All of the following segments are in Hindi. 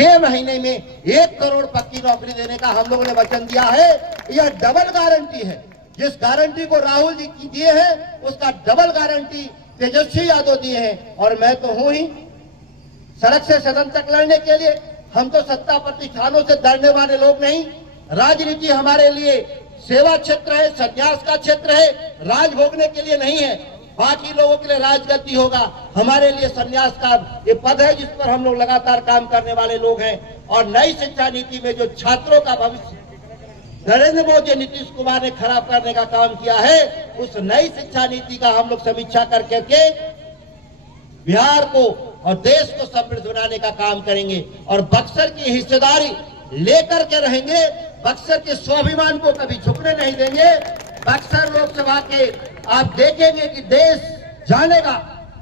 6 महीने में 1 करोड़ पक्की नौकरी देने का हम लोगों ने वचन दिया है। यह डबल गारंटी है। जिस गारंटी को राहुल जी की दिए है उसका डबल गारंटी तेजस्वी यादव दिए हैं। और मैं तो हूं ही सड़क से सदन तक लड़ने के लिए। हम तो सत्ता प्रतिष्ठानों से डरने वाले लोग नहीं। राजनीति हमारे लिए सेवा क्षेत्र है, संन्यास का क्षेत्र है, राज भोगने के लिए नहीं है। बाकी लोगों के लिए राजगद्दी होगा, हमारे लिए संन्यास का ये पद है जिस पर हम लोग लगातार काम करने वाले लोग हैं। और नई शिक्षा नीति में जो छात्रों का भविष्य नरेंद्र मोदी नीतीश कुमार ने खराब करने का काम किया है, उस नई शिक्षा नीति का हम लोग समीक्षा करके बिहार को और देश को समृद्ध बनाने का काम करेंगे। और बक्सर की हिस्सेदारी लेकर के रहेंगे। बक्सर के स्वाभिमान को कभी झुकने नहीं देंगे। बक्सर लोकसभा के आप देखेंगे कि देश जानेगा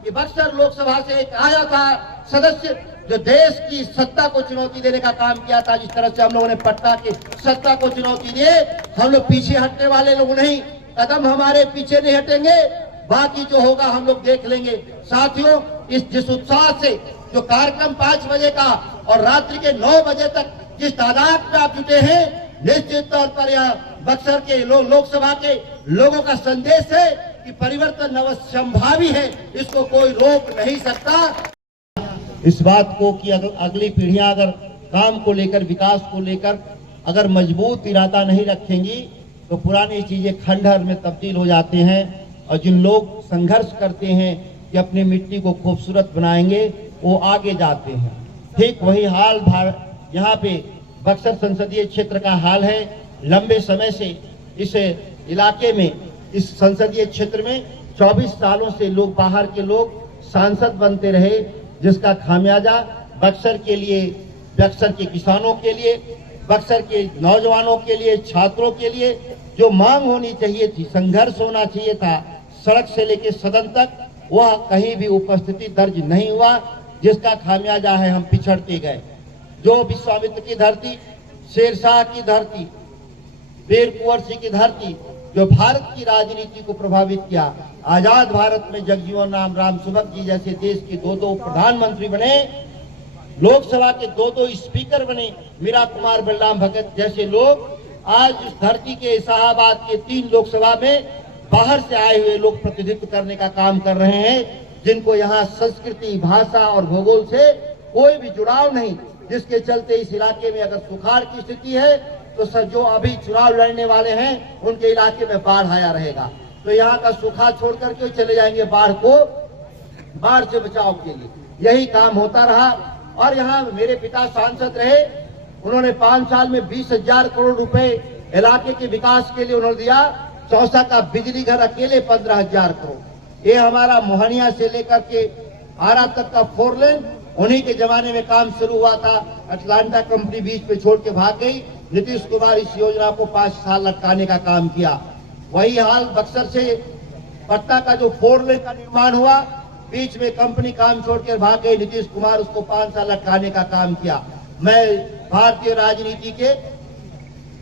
कि बक्सर लोकसभा से एक आया था सदस्य जो देश की सत्ता को चुनौती देने का काम किया था। जिस तरह से हम लोगों ने पटना की सत्ता को चुनौती दिए, हम लोग पीछे हटने वाले लोग नहीं। कदम हमारे पीछे नहीं हटेंगे, बाकी जो होगा हम लोग देख लेंगे। साथियों, जिस उत्साह से जो कार्यक्रम 5 बजे का और रात्रि के 9 बजे तक जिस तादाद में आप जुटे हैं, निश्चित तौर पर यह बक्सर के लोकसभा के लोगों का संदेश है कि परिवर्तन अवश्यंभावी है, इसको कोई रोक नहीं सकता। इस बात को कि अगर अगली पीढ़ियां अगर काम को लेकर, विकास को लेकर अगर मजबूत इरादा नहीं रखेंगी तो पुरानी चीजें खंडहर में तब्दील हो जाते हैं। और जिन लोग संघर्ष करते हैं कि अपनी मिट्टी को खूबसूरत बनाएंगे, वो आगे जाते हैं। ठीक वही हाल यहाँ पे बक्सर संसदीय क्षेत्र का हाल है। लंबे समय से इस इलाके में, इस संसदीय क्षेत्र में 24 सालों से लोग, बाहर के लोग सांसद बनते रहे, जिसका खामियाजा बक्सर के लिए, बक्सर के किसानों के लिए, बक्सर के नौजवानों के लिए, छात्रों के लिए जो मांग होनी चाहिए थी, संघर्ष होना चाहिए था सड़क से लेकर सदन तक, वह कहीं भी उपस्थिति दर्ज नहीं हुआ, जिसका खामियाजा है हम पिछड़ते गए। जो विश्वामित्र की धरती, शेरशाह की धरती, वीर कुंवर सिंह की धरती, जो भारत की राजनीति को प्रभावित किया, आजाद भारत में जगजीवन राम सुभग जी जैसे देश के 2 प्रधानमंत्री बने, लोकसभा के 2 स्पीकर बने, मीरा कुमार बलराम भगत जैसे लोग आज इस धरती के इलाहाबाद के 3 लोकसभा में बाहर से आए हुए लोग प्रतिनिधित्व करने का काम कर रहे हैं, जिनको यहाँ संस्कृति, भाषा और भूगोल से कोई भी जुड़ाव नहीं, जिसके चलते इस इलाके में अगर सुखाड़ की स्थिति है तो सर जो अभी चुनाव लड़ने वाले हैं उनके इलाके में बाढ़ आया रहेगा, तो यहाँ का सूखा छोड़ करके चले जाएंगे बाढ़ से बचाव के लिए। यही काम होता रहा। और यहाँ मेरे पिता सांसद रहे, उन्होंने 5 साल में 20,000 करोड़ रुपए इलाके के विकास के लिए उन्होंने दिया। चौसा का बिजली घर अकेले 15,000 करोड़। ये हमारा मोहनिया से लेकर के आरा तक का 4 लेन उन्हीं के जमाने में काम शुरू हुआ था। अटलांटा कंपनी बीच में छोड़ के भाग गई। नीतीश कुमार इस योजना को 5 साल लटकाने का काम किया। वही हाल बक्सर से पटना का जो 4 लेन का निर्माण हुआ, बीच में कंपनी काम छोड़ कर भाग गई, नीतीश कुमार उसको 5 साल लटकाने का काम किया। मैं भारतीय राजनीति के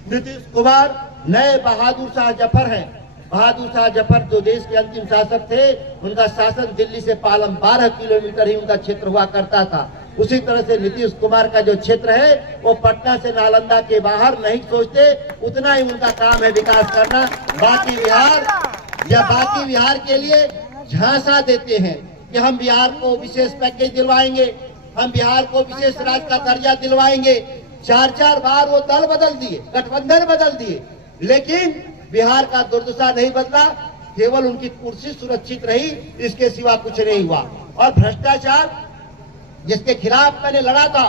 नीतीश कुमार नए बहादुर शाह जफर हैं। बहादुर शाह जफर जो देश के अंतिम शासक थे, उनका शासन दिल्ली से पालम 12 किलोमीटर ही उनका क्षेत्र हुआ करता था। उसी तरह से नीतीश कुमार का जो क्षेत्र है वो पटना से नालंदा के बाहर नहीं सोचते, उतना ही उनका काम है विकास करना। बाकी बिहार के लिए झांसा देते हैं कि हम बिहार को विशेष पैकेज दिलवाएंगे, हम बिहार को विशेष राज्य का दर्जा दिलवाएंगे। 4 बार वो दल बदल दिए, गठबंधन बदल दिए, लेकिन बिहार का दुर्दशा नहीं बदला, केवल उनकी कुर्सी सुरक्षित रही, इसके सिवा कुछ नहीं हुआ। और भ्रष्टाचार जिसके खिलाफ मैंने लड़ा था,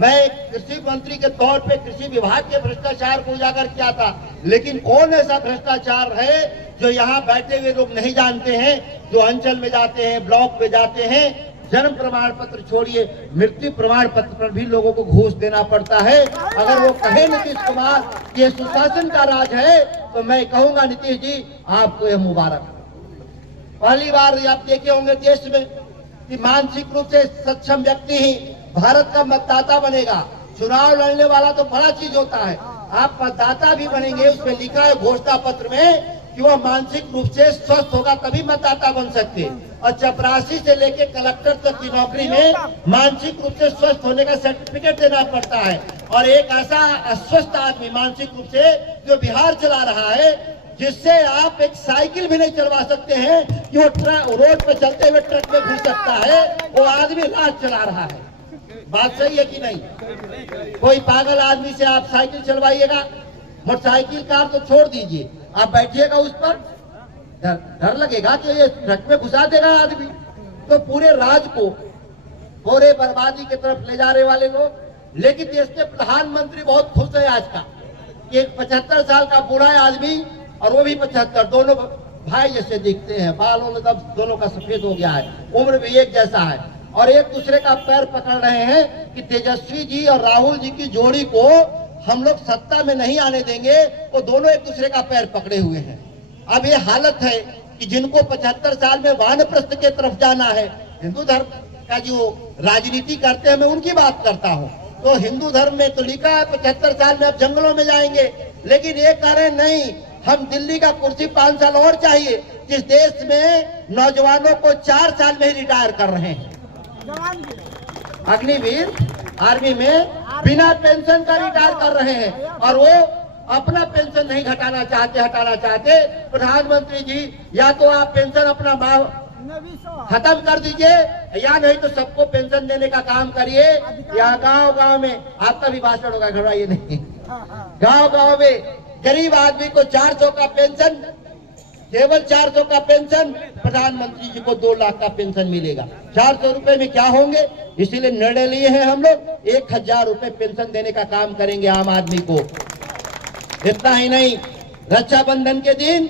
मैं कृषि मंत्री के तौर पे कृषि विभाग के भ्रष्टाचार को उजागर किया था, लेकिन कौन ऐसा भ्रष्टाचार है जो यहाँ बैठे हुए लोग नहीं जानते हैं, जो अंचल में जाते हैं, ब्लॉक में जाते हैं, जन्म प्रमाण पत्र छोड़िए, मृत्यु प्रमाण पत्र पर भी लोगों को घूस देना पड़ता है। अगर वो कहे नीतीश कुमार ये सुशासन का राज है, तो मैं कहूंगा नीतीश जी आपको यह मुबारक। पहली बार आप देखे होंगे देश में कि मानसिक रूप से सक्षम व्यक्ति ही भारत का मतदाता बनेगा। चुनाव लड़ने वाला तो बड़ा चीज होता है, आप मतदाता भी बनेंगे। उसमें लिखा है घोषणा पत्र में कि वो मानसिक रूप से स्वस्थ होगा तभी मतदाता बन सकते हैं। और चपरासी से लेके कलेक्टर तक की नौकरी में मानसिक रूप से स्वस्थ होने का सर्टिफिकेट देना पड़ता है। और एक ऐसा अस्वस्थ आदमी मानसिक रूप से जो बिहार चला रहा है, जिससे आप एक साइकिल भी नहीं चलवा सकते हैं कि वो रोड पे चलते हुए ट्रक में घुस सकता है, वो आदमी राज चला रहा है। बात सही है कि नहीं? कोई पागल आदमी से आप साइकिल चलवाइएगा, मोटरसाइकिल कार तो छोड़ दीजिए, आप बैठिएगा उस पर, डर लगेगा कि ये ट्रक में घुसा देगा आदमी। तो पूरे राज को पूरे बर्बादी की तरफ ले जा रहे वाले लोग। लेकिन देश के प्रधानमंत्री बहुत खुश है आज का कि एक 75 साल का बूढ़ा आदमी और वो भी 75, दोनों भाई जैसे दिखते हैं, बालों में तब दोनों का सफेद हो गया है, उम्र भी एक जैसा है, और एक दूसरे का पैर पकड़ रहे हैं कि तेजस्वी जी और राहुल जी की जोड़ी को हम लोग सत्ता में नहीं आने देंगे। वो दोनों एक दूसरे का पैर पकड़े हुए हैं। अब ये हालत है कि जिनको 75 साल में वानप्रस्थ के तरफ जाना है, हिंदू धर्म का जो राजनीति करते हैं, मैं उनकी बात करता हूँ, तो हिंदू धर्म में तो लिखा है 75 साल में अब जंगलों में जाएंगे। लेकिन ये कारण नहीं, हम दिल्ली का कुर्सी 5 साल और चाहिए, जिस देश में नौजवानों को 4 साल में ही रिटायर कर रहे हैं। अग्निवीर आर्मी में बिना पेंशन का रिटायर कर रहे हैं, और वो अपना पेंशन नहीं हटाना चाहते। प्रधानमंत्री जी, या तो आप पेंशन अपना खत्म कर दीजिए, या नहीं तो सबको पेंशन देने का काम करिए। या गांव गांव में आपका भी भाषण होगा, घबराइए नहीं, गांव गांव में गरीब आदमी को 400 का पेंशन, केवल 400 का पेंशन, प्रधानमंत्री जी को 2 लाख का पेंशन मिलेगा। 400 रुपए में क्या होंगे, इसीलिए निर्णय लिए हैं हम लोग 1000 रुपए पेंशन देने का काम करेंगे आम आदमी को। इतना ही नहीं, रक्षाबंधन के दिन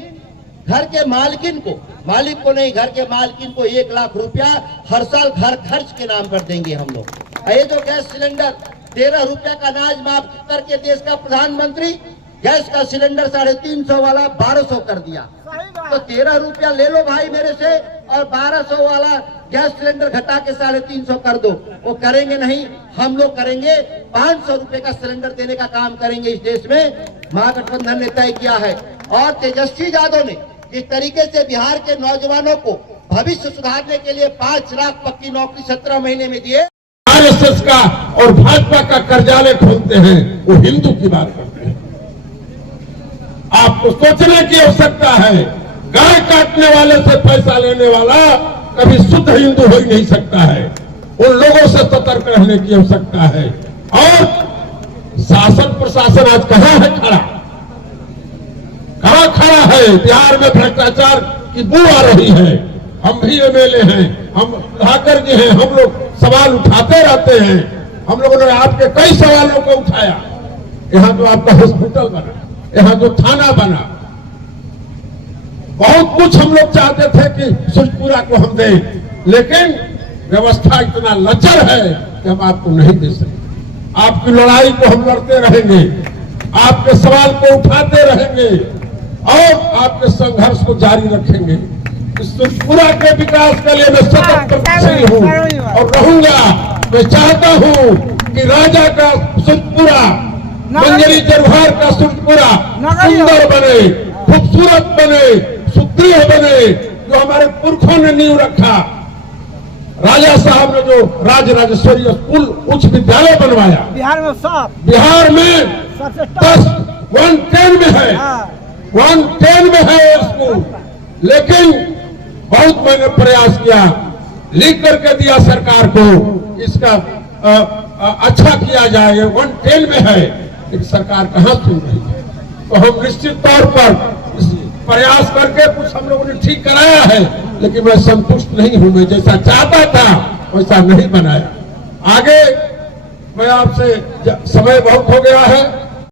घर के मालिक को नहीं, घर के मालकिन को 1 लाख रुपया हर साल घर खर्च के नाम पर देंगे हम लोग। ये जो गैस सिलेंडर 13 रुपया का अनाज माफ करके देश का प्रधानमंत्री गैस का सिलेंडर 350 वाला 1200 कर दिया। तो 13 रुपया ले लो भाई मेरे से, और 1200 वाला गैस सिलेंडर घटा के 350 कर दो। वो करेंगे नहीं, हम लोग करेंगे। 500 रुपए का सिलेंडर देने का काम करेंगे इस देश में, महागठबंधन ने तय किया है। और तेजस्वी यादव ने जिस तरीके से बिहार के नौजवानों को भविष्य सुधारने के लिए 5 लाख पक्की नौकरी 17 महीने में दिए। आरएसएस का और भाजपा का कर्जालय खोलते हैं, वो हिंदू की बात करते हैं। आपको सोचने की आवश्यकता है, गाय काटने वाले से पैसा लेने वाला कभी शुद्ध हिंदू हो ही नहीं सकता है। उन लोगों से सतर्क रहने की आवश्यकता है। और शासन प्रशासन आज कहां है खड़ा, कहां खड़ा है? बिहार में भ्रष्टाचार की बू आ रही है। हम भी एमएलए हैं, हम प्रभाकर जी हैं, हम लोग सवाल उठाते रहते हैं। हम लोगों ने आपके कई सवालों को उठाया। यहाँ तो आपका हॉस्पिटल बना, यहाँ तो थाना बना, बहुत कुछ हम लोग चाहते थे कि सूरजपुरा को हम दें, लेकिन व्यवस्था इतना लचर है कि हम आपको नहीं दे सकते। आपकी लड़ाई को हम लड़ते रहेंगे, आपके सवाल को उठाते रहेंगे और आपके संघर्ष को जारी रखेंगे। सूरजपुरा के विकास के लिए मैं सतत प्रयत्नशील हूँ और रहूंगा। मैं चाहता हूँ कि राजा का सूरजपुरा, मंजरी जरवार का सूरजपुरा सुंदर बने, खूबसूरत बने, सुदृढ़ बने, जो हमारे पुरखों ने नींव रखा। राजा साहब ने जो राजराजेश्वरी स्कूल उच्च विद्यालय बनवाया, बिहार में 110 में है, 110 में है स्कूल। लेकिन बहुत मैंने प्रयास किया, लिख करके दिया सरकार को, इसका अच्छा किया जाए, 110 में है, लेकिन सरकार कहां सुन रही है। तो हम निश्चित तौर पर प्रयास करके कुछ हम लोगों ने ठीक कराया है, लेकिन मैं संतुष्ट नहीं हूं। मैं जैसा चाहता था वैसा नहीं बनाया। आगे मैं आपसे, समय बहुत हो गया है,